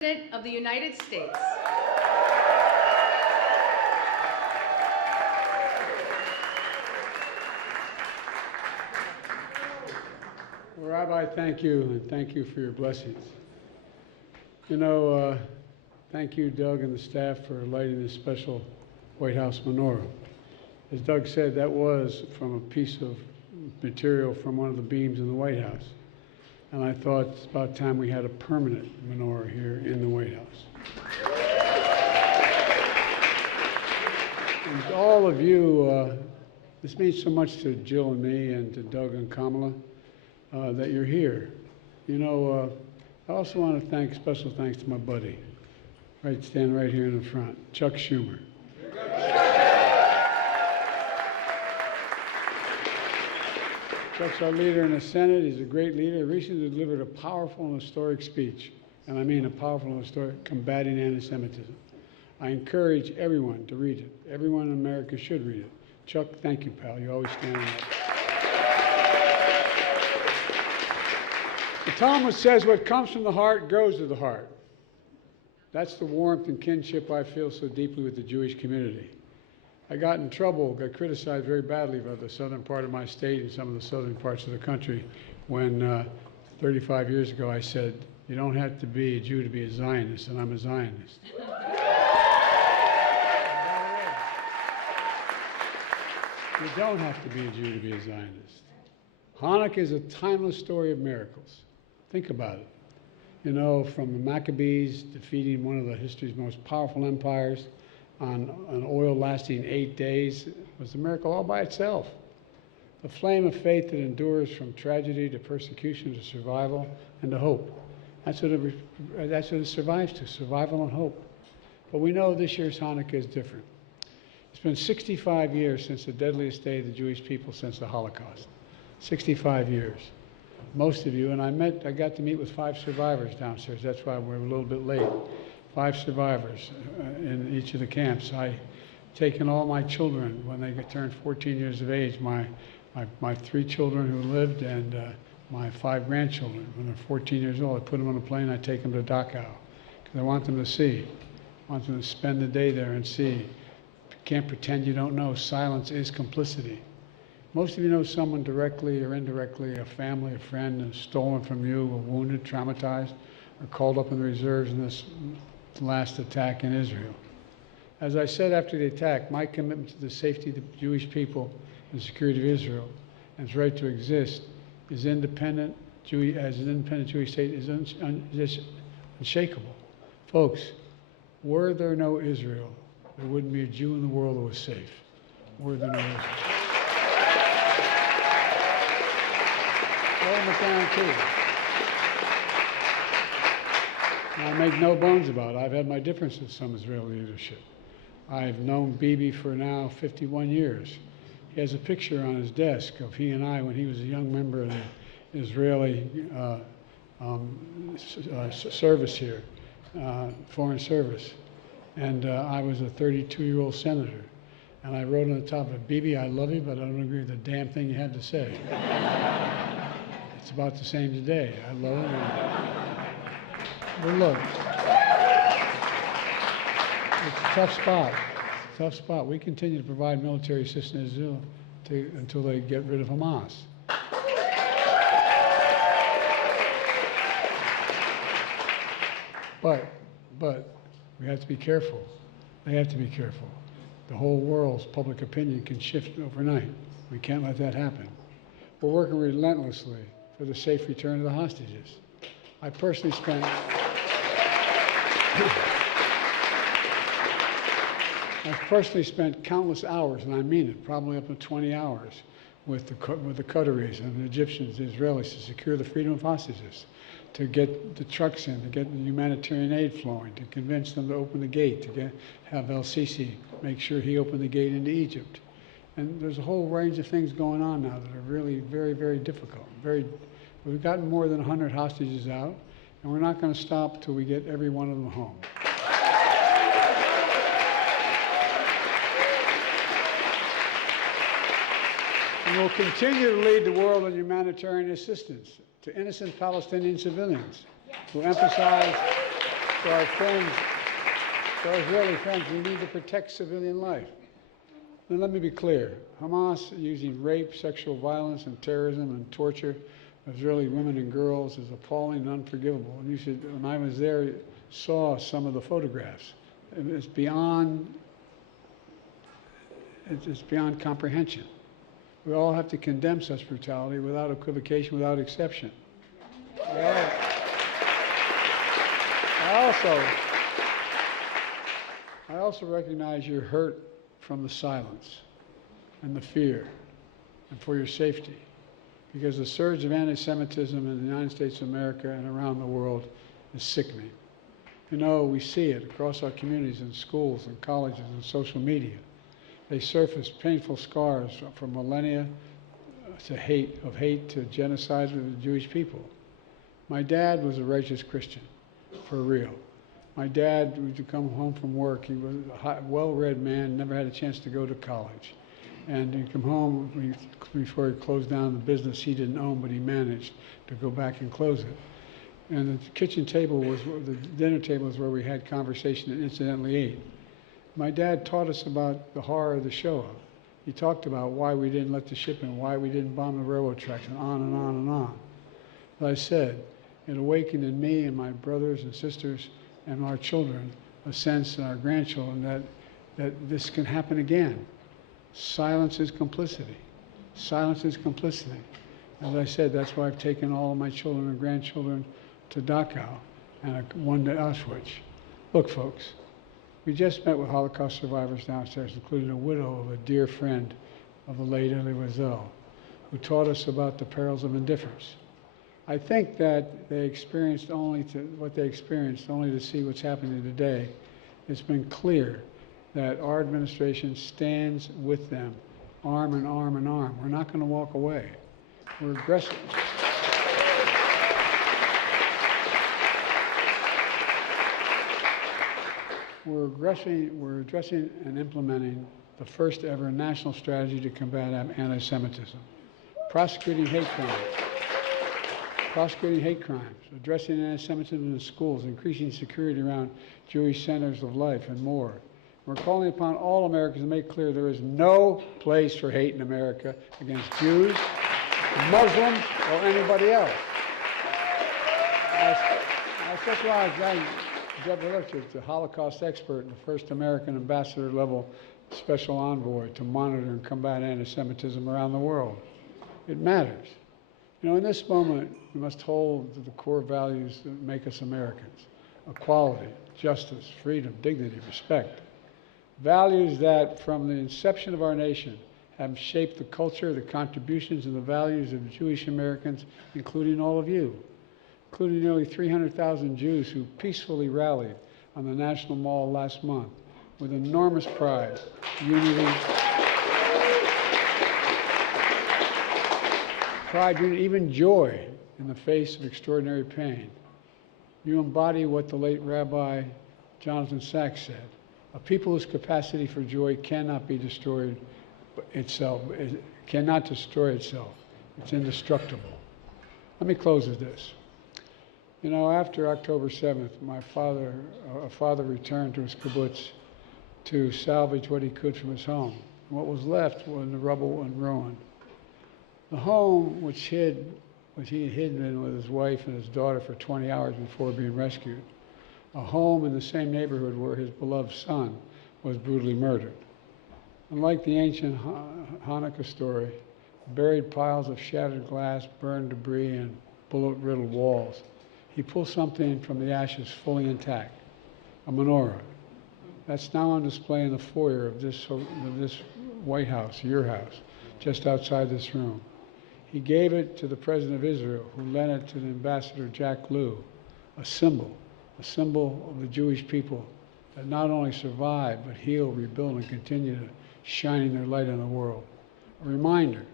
President of the United States. Well, Rabbi, thank you, and thank you for your blessings. You know, thank you, Doug, and the staff for lighting this special White House menorah. As Doug said, that was from a piece of material from one of the beams in the White House. And I thought it's about time we had a permanent menorah here in the White House. And to all of you, this means so much to Jill and me and to Doug and Kamala that you're here. You know, I also want to thank, special thanks to my buddy, standing right here in the front, Chuck Schumer. Chuck's our leader in the Senate. He's a great leader. He recently delivered a powerful and historic speech, and I mean a powerful and historic, combating anti-Semitism. I encourage everyone to read it. Everyone in America should read it. Chuck, thank you, pal. You always stand up. The Talmud says what comes from the heart goes to the heart. That's the warmth and kinship I feel so deeply with the Jewish community. I got in trouble, got criticized very badly by the southern part of my state and some of the southern parts of the country when 35 years ago I said, you don't have to be a Jew to be a Zionist, and I'm a Zionist. You don't have to be a Jew to be a Zionist. Hanukkah is a timeless story of miracles. Think about it. You know, from the Maccabees defeating one of the history's most powerful empires on an oil lasting 8 days was a miracle all by itself. The flame of faith that endures from tragedy to persecution to survival and to hope. That's what it survives to, survival and hope. But we know this year's Hanukkah is different. It's been 65 years since the deadliest day of the Jewish people since the Holocaust. 65 years. Most of you, and I got to meet with 5 survivors downstairs. That's why we're a little bit late. 5 survivors in each of the camps. I've taken all my children when they turned 14 years of age, my 3 children who lived and my 5 grandchildren. When they're 14 years old, I put them on a plane, I take them to Dachau because I want them to see. I want them to spend the day there and see. You can't pretend you don't know. Silence is complicity. Most of you know someone directly or indirectly, a family, a friend, is stolen from you, or wounded, traumatized, or called up in the reserves in this last attack in Israel. As I said after the attack, my commitment to the safety of the Jewish people and the security of Israel and its right to exist is independent, as an independent Jewish state is unshakable. Folks, were there no Israel, there wouldn't be a Jew in the world who was safe. Were there no Israel. Hold them down too. I make no bones about it. I've had my differences with some Israeli leadership. I've known Bibi for now 51 years. He has a picture on his desk of he and I when he was a young member of the Israeli service here, foreign service. And I was a 32-year-old senator. And I wrote on the top of it, Bibi, I love you, but I don't agree with a damn thing you had to say. It's about the same today. I love him. But look, it's a tough spot. Tough spot. We continue to provide military assistance to Israel until they get rid of Hamas. But we have to be careful. They have to be careful. The whole world's public opinion can shift overnight. We can't let that happen. We're working relentlessly for the safe return of the hostages. I personally spent countless hours, and I mean it, probably up to 20 hours, with the Qataris and the Egyptians, the Israelis, to secure the freedom of hostages, to get the trucks in, to get the humanitarian aid flowing, to convince them to open the gate, to have El-Sisi make sure he opened the gate into Egypt. And there's a whole range of things going on now that are really very, very difficult. We've gotten more than 100 hostages out, and we're not going to stop until we get every one of them home. And we'll continue to lead the world in humanitarian assistance to innocent Palestinian civilians. We'll emphasize for our friends, for our Israeli friends, we need to protect civilian life. Then let me be clear. Hamas using rape, sexual violence, and terrorism and torture of Israeli women and girls is appalling and unforgivable. And you should, when I was there, saw some of the photographs. It's beyond comprehension. We all have to condemn such brutality without equivocation, without exception. I also recognize your hurt from the silence and the fear and for your safety, because the surge of anti-Semitism in the United States of America and around the world is sickening. You know, we see it across our communities in schools and colleges and social media. They surface painful scars from millennia to hate to genocide of the Jewish people. My dad was a righteous Christian, for real. My dad would come home from work. He was a well-read man, never had a chance to go to college. And he'd come home before he closed down the business he didn't own, but he managed to go back and close it. And the kitchen table was, the dinner table was where we had conversation and incidentally ate. My dad taught us about the horror of the Shoah. He talked about why we didn't let the ship in, why we didn't bomb the railroad tracks, and on and on and on. As I said, it awakened in me and my brothers and sisters and our children a sense, and our grandchildren, that this can happen again. Silence is complicity. Silence is complicity. As I said, that's why I've taken all of my children and grandchildren to Dachau and one to Auschwitz. Look, folks, we just met with Holocaust survivors downstairs, including a widow of a dear friend of the late Elie Wiesel, who taught us about the perils of indifference. I think that they experienced what they experienced only to see what's happening today. It's been clear that our administration stands with them, arm in arm in arm. We're not going to walk away. We're aggressive. We're addressing and implementing the first ever national strategy to combat anti-Semitism, prosecuting hate crimes, addressing anti-Semitism in schools, increasing security around Jewish centers of life, and more. We're calling upon all Americans to make clear there is no place for hate in America against Jews, Muslims, or anybody else. I just want to thank Jeb Electric, the Holocaust expert and the first American ambassador-level special envoy to monitor and combat anti-Semitism around the world. It matters. You know, in this moment, we must hold to the core values that make us Americans: equality, justice, freedom, dignity, respect. Values that, from the inception of our nation, have shaped the culture, the contributions, and the values of Jewish Americans, including all of you, including nearly 300,000 Jews who peacefully rallied on the National Mall last month with enormous pride, unity, even joy in the face of extraordinary pain. You embody what the late Rabbi Jonathan Sacks said: a people whose capacity for joy cannot be destroyed itself. It cannot destroy itself. It's indestructible. Let me close with this. You know, after October 7th, my father returned to his kibbutz to salvage what he could from his home. What was left was the rubble and ruin. The home, which he had hidden in with his wife and his daughter for 20 hours before being rescued, a home in the same neighborhood where his beloved son was brutally murdered. Unlike the ancient Hanukkah story, buried piles of shattered glass, burned debris, and bullet-riddled walls, he pulled something from the ashes fully intact: a menorah. That's now on display in the foyer of this White House, your house, just outside this room. He gave it to the President of Israel, who lent it to the Ambassador Jack Lew, a symbol of the Jewish people that not only survived, but heal, rebuild, and continue shining their light in the world. A reminder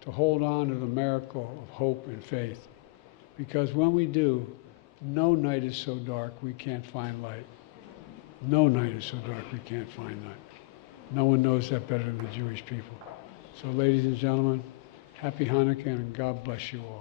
to hold on to the miracle of hope and faith. Because when we do, no night is so dark we can't find light. No night is so dark we can't find light. No one knows that better than the Jewish people. So, ladies and gentlemen, happy Hanukkah, and God bless you all.